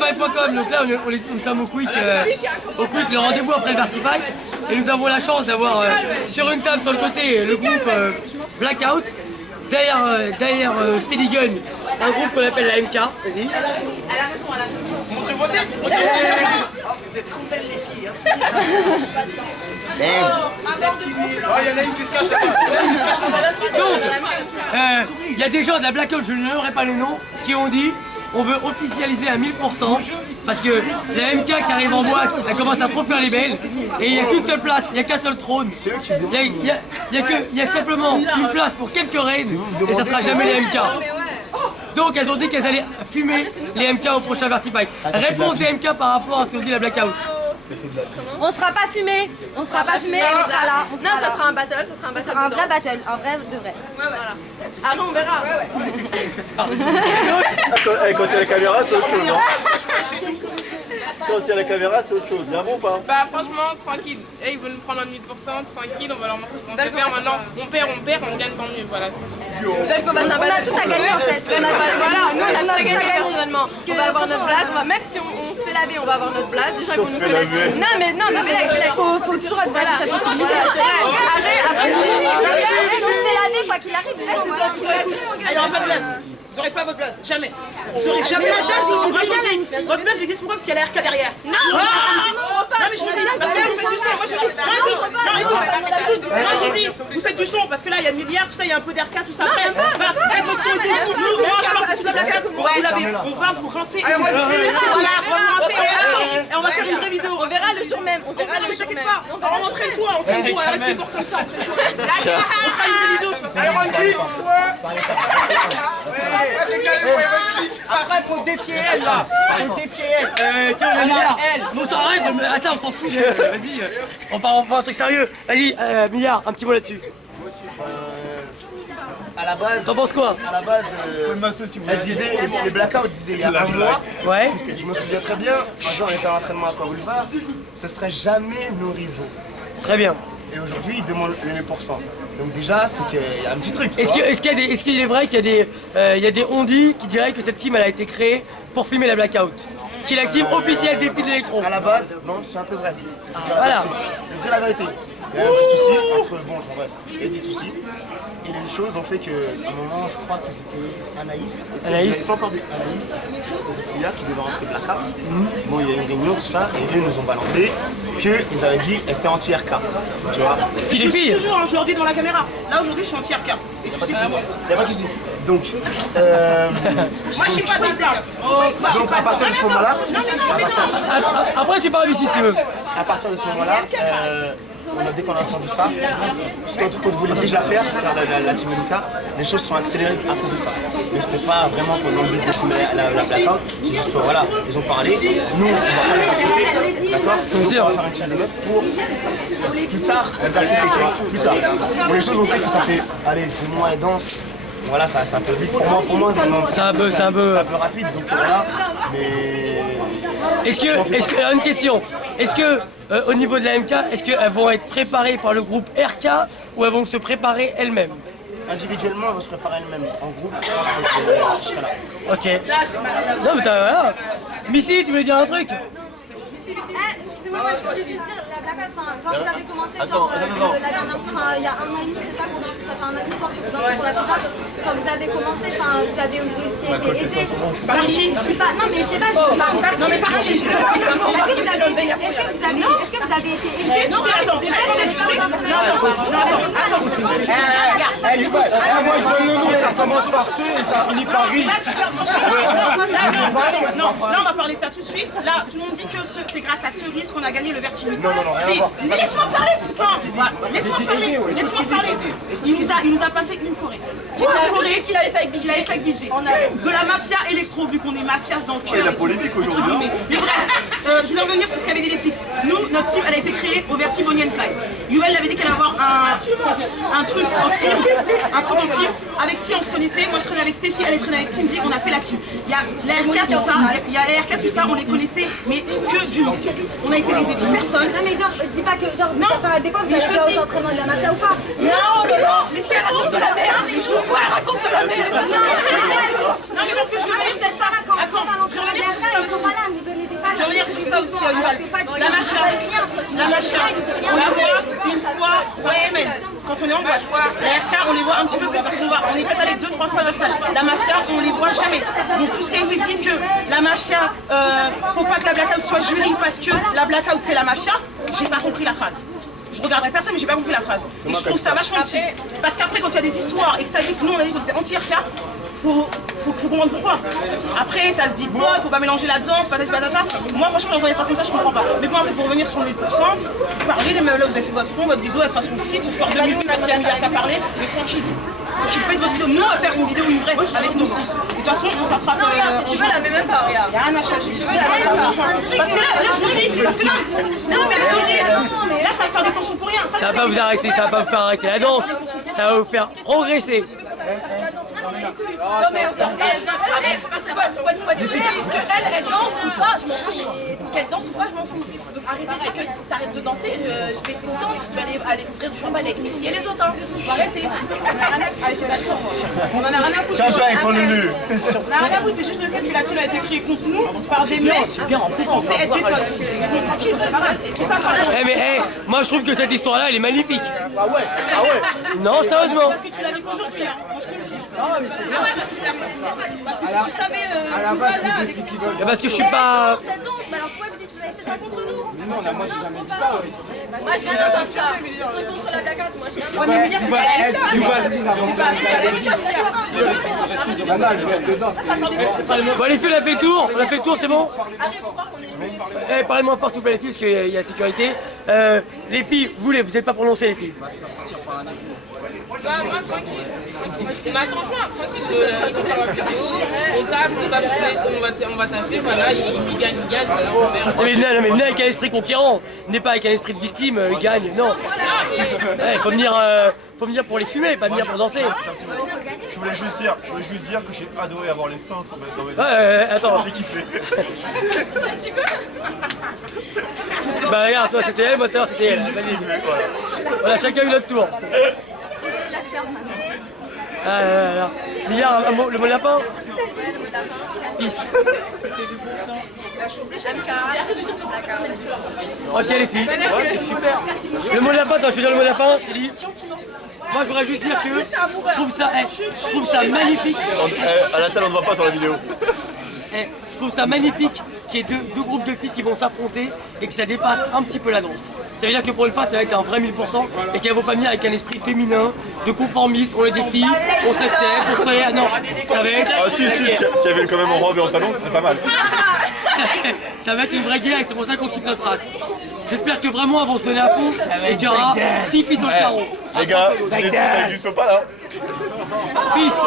vertify.com, donc là nous sommes au Quick, le rendez-vous après le Vertify, et nous avons la chance d'avoir sur une table sur le côté le groupe Blackout, derrière Steady Gun, un groupe qu'on appelle la MK. Vas-y. Elle a raison. Montrez vos têtes. Vous êtes trop belles les filles. Il y en a une qui se cache là-bas. Donc, il y a des gens de la Blackout, je ne nommerai pas les noms, qui ont dit on veut officialiser à 1000% parce que la MK qui arrive en boîte, elle commence à trop faire les belles et il n'y a qu'une seule place, il n'y a qu'un seul trône. Il y a simplement une place pour quelques reines et ça sera jamais les MK. Donc elles ont dit qu'elles allaient fumer les MK au prochain Vertify. Réponse des MK par rapport à ce que dit la Blackout. On sera pas fumé, on sera là. Non, ça sera un battle, ça sera un battle. Un vrai battle, un vrai de vrai. Après on verra. Quand il y a la caméra, c'est autre chose, non? Quand il y a la caméra, c'est autre chose. C'est bon ou pas? Bah franchement, tranquille. Et ils veulent nous prendre en 1000%, tranquille, on va leur montrer ce qu'on sait faire. Maintenant, on perd, on gagne, tant mieux, voilà. Peut-être qu'on va On a tout à gagner en fait. Voilà, nous on a tout à gagner personnellement. On va avoir notre place, même si on se fait laver, on va avoir notre place. Déjà qu'on nous connaît. Non mais Faut toujours envisager cette possibilité. après, On se fait laver quoi qu'il arrive. C'est toi qui l'as dit, mon gars. Elle n'aura pas de place. Vous n'aurez pas votre place, jamais. Vous n'aurez jamais Mais la place, ils ont Moi, je déjà vous dis, une- votre place, je dis pourquoi parce qu'il y a la RK derrière. Non, mais je vous dis, parce que là, vous faites du son. Moi, je dis, moi, je dis, vous faites du son parce que là, il y a milliards, tout ça, il y a un peu d'RK, tout ça. Après, faites votre son et tout. On va vous rincer. Voilà, on va vous rincer. Et on va faire une vraie vidéo. on verra le jour même. On verra le jour T'inquiète même. pas. Alors, entraîne-toi. Arrête tes bords comme ça. Entraîne-toi. On fera une vraie vidéo, tu vois. Iron Click. J'ai calé pour Iron Click. Après, il faut défier elle là. Faut défier elle. Tiens, on Milliard. Bon, ça arrête, mais ça on s'en fout. Vas-y, on part un truc sérieux. Vas-y, Milliard, un petit mot là-dessus. À la base, T'en penses quoi? elle disait, les Blackouts disaient il y a un mois, Ouais. je me souviens très bien, un jour on était en entraînement à Boulevard, ce serait jamais nos rivaux. Très bien. Et aujourd'hui, ils demandent le 1000%. Donc déjà, c'est qu'il y a un petit truc. Est-ce qu'il est vrai qu'il y a des ondis qui diraient que cette team elle a été créée pour filmer la Blackout, qui est la team officielle des filles de l'électro? À la base, non, c'est un peu vrai. Voilà. Je vais dire la vérité. Il y a un petit souci entre, bon, en vrai, il y a des soucis. Et les choses ont fait qu'à un moment, je crois que c'était Anaïs. Il n'y avait pas encore Anaïs et Cécilia qui devaient rentrer Blackout. Bon, il y a eu une réunion, tout ça, et eux nous ont balancé qu'ils avaient dit qu'elles étaient anti-RK. Tu vois? Qui les filles? Toujours, je leur dis devant la caméra. Là, aujourd'hui, je suis anti-RK. Et tu sais, Il n'y a pas de souci. Donc, moi, je suis pas d'accord. donc à partir de ce moment-là, Après tu parles ici si tu veux. à partir de ce moment-là, dès qu'on a entendu ça, ce qu'on voulait déjà faire la Team MK, les choses sont accélérées à cause de ça. Mais c'est pas vraiment pour le but de filmer la Blackout, c'est juste que voilà, ils ont parlé, nous on va pas les affronter, d'accord? Donc on va faire une team de noces pour plus tard les affronter, tu vois, plus tard. Bon, les choses ont fait que ça fait, allez, 2 mois et danse. Voilà, ça c'est un peu vite pour moi, C'est un peu rapide, donc voilà, mais... Une question. Est-ce que au niveau de la MK, est-ce qu'elles vont être préparées par le groupe RK ou elles vont se préparer elles-mêmes? Individuellement, elles vont se préparer elles-mêmes. En groupe, je pense que je serai là. Ok. Non mais voilà. Missy, tu voulais dire un truc? Excusez-moi, je voulais juste dire, la Blackout, quand vous avez commencé, genre, la dernière fois, il y a 1 an et demi, c'est ça qu'on danse, ça fait 1 an et demi, genre, que vous dansez pour la Blackout. Quand vous avez commencé, vous avez aussi été aidé. Je dis pas, non mais je sais pas, je dis pas. Non mais par contre, est-ce que vous avez été aidé? Non, mais attends, Moi je donne le nom, ça commence par ce et ça finit par I. non, là on va parler de ça tout de suite. Là, tout le monde dit que c'est grâce à Cerise qu'on a gagné le Vertigo. Non, rien à voir. Laisse-moi parler, putain. Laisse-moi parler. Il nous a passé une Corée. Qu'il avait fait avec BJ. De la mafia électro, vu qu'on est mafias dans le cœur. Il y a la polémique aujourd'hui. Mais bref, je vais revenir sur ce qu'avait dit Letix. Nous, notre team, elle a été créée au Vertigonian Climb. Yuel avait dit qu'elle allait avoir un truc intime. Avec Si on se connaissait, moi je traînais avec Stéphie, elle traînait avec Cindy, on a fait la team. Il y a l'ARK, tout ça, tout ça, on les connaissait, mais que du mix. On a été aidés de personne. Non mais genre, je dis pas que genre, des fois vous allez faire aux entraînements de la mafia ou pas. Non, mais c'est raconte de la merde. Pourquoi elle raconte de la merde? Non mais parce que je veux dire sur ça. Attends, je veux revenir sur ça aussi. Je veux revenir sur ça aussi, la macha, on la voit une fois par semaine. Quand on est en boîte, l'ARK on les voit un petit peu plus parce qu'on est peut-être allé 2-3 fois vers ça. La mafia on les voit jamais. Donc tout ce qui a été dit que la mafia, faut pas que la blackout soit jury parce que la blackout c'est la mafia, j'ai pas compris la phrase. Je regarderai personne mais j'ai pas compris la phrase. Et je trouve ça vachement petit. Parce qu'après quand il y a des histoires et que ça dit que nous on a dit que c'est anti-RK, faut comprendre pourquoi. Après ça se dit bon, il faut pas mélanger la danse, patati patata. Moi franchement dans des phrases comme ça je comprends pas. Mais bon après pour revenir sur le 1000%, parlez les meufs là, vous avez fait votre son, votre vidéo elle sera sur le site, ce soir 2 minutes parce qu'il y a un milliard qu'à parler, mais tranquille. Quand tu fais votre vidéo, nous on va faire une vidéo une vraie avec nos 6. De toute façon on s'attrape. Non regarde, si tu veux la mets même pas, regarde. Il y a rien à changer. Parce que là je vous dis, parce que là, non mais là ça va faire des tensions pour rien. Ça va pas vous arrêter, ça va pas vous faire arrêter la danse. Ça va vous faire progresser. Non mais on s'en elle danse ou pas, je m'en fous. Qu'elle danse ou pas, je m'en fous. Donc arrêtez dès que si t'arrêtes de danser, je vais tout le temps, je vais aller ouvrir du champagne avec Missy et les autres. Hein. Faut arrêter. On en a rien à foutre. Champagne pour Lulu. On a rien à foutre, c'est juste le fait que la team a été créée contre nous par des mecs censés être des potes. Tranquille, c'est pas mal. C'est ça, Moi je trouve que cette histoire là elle est magnifique. Ah ouais. Non sérieusement. parce que tu l'as vu qu'aujourd'hui, hein. Moi je te le dis. Parce que si tu savais Parce que je suis pas. Cette danse, mais alors pourquoi vous dites que vous avez fait ça contre nous? Moi je viens d'entendre ça. Le truc contre la blackout, moi je viens d'entendre. mais Emilia, c'est pas la même chose. Bon les filles on a fait le tour, c'est bon. Parlez-moi fort s'il vous plaît les filles parce qu'il y a sécurité. Les filles, vous n'êtes pas prononcées les filles. Bah, moi, tranquille. On attend juin, tranquille. Il faut faire la vidéo. On taffe, on va taffer. Voilà, il gagne, voilà, on verra. Mais venez avec un esprit conquérant. Venez pas avec un esprit de victime, il gagne, non. Faut venir pour les fumer, pas venir pour danser. Je voulais juste dire que j'ai adoré avoir les sens dans mes Attends. J'ai kiffé. Bah regarde, toi c'était elle, moi tout à l'heure c'était elle. Voilà, chacun eu notre tour. Milliard, le mot de lapin. Peace. Ok les filles, c'est super. Le mot de lapin, attends, je vais dire le mot de lapin, je te dis. Moi je voudrais juste dire que je trouve ça magnifique. À la salle on ne voit pas sur la vidéo. Je trouve ça magnifique qu'il y ait deux groupes de filles qui vont s'affronter et que ça dépasse un petit peu la danse. Ça veut dire que pour une fois ça va être un vrai 1000% et qu'elles vont pas venir avec un esprit féminin, de conformisme, on est des filles, on s'accepte, on se fait... Non, ça va être... Ah si, s'il y avait quand même en robe et en talons, c'est pas mal. Ça va être une vraie guerre et c'est pour ça qu'on kiffe notre race. J'espère que vraiment elles vont se donner à fond et qu'il y aura 6 filles sur le carreau. Les gars, vous êtes tous avec du sopa là. Peace.